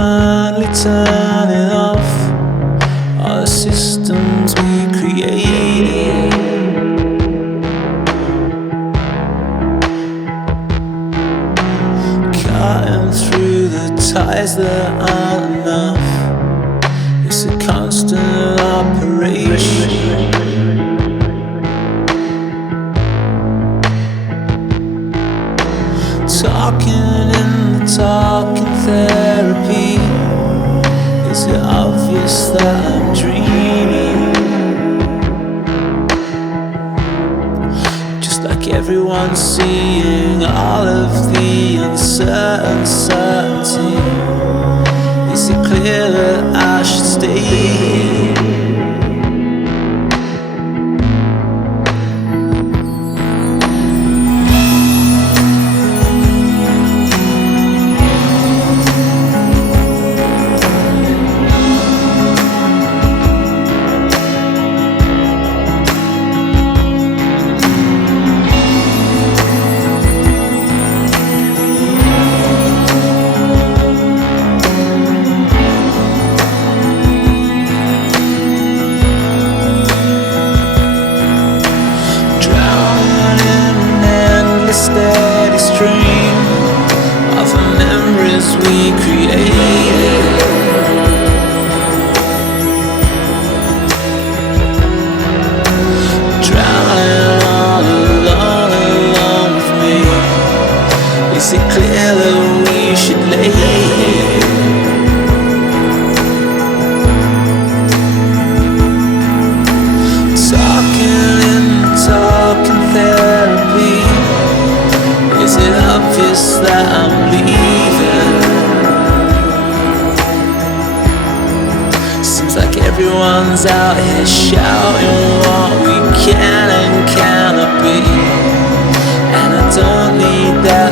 finally turning off all the systems we created. Cutting through the ties that aren't enough. It's a constant operation. Talking in the talking therapy. Is it obvious that I'm dreaming? Just like everyone's seeing all of the uncertainty. Is it clear that I should stay here? Steady stream of the memories we created. Drowning all alone with me. Is it clear that we should lay here? Talking in talking therapy. Is it obvious that I'm leaving? Seems like everyone's out here shouting what we can and cannot be. And I don't need that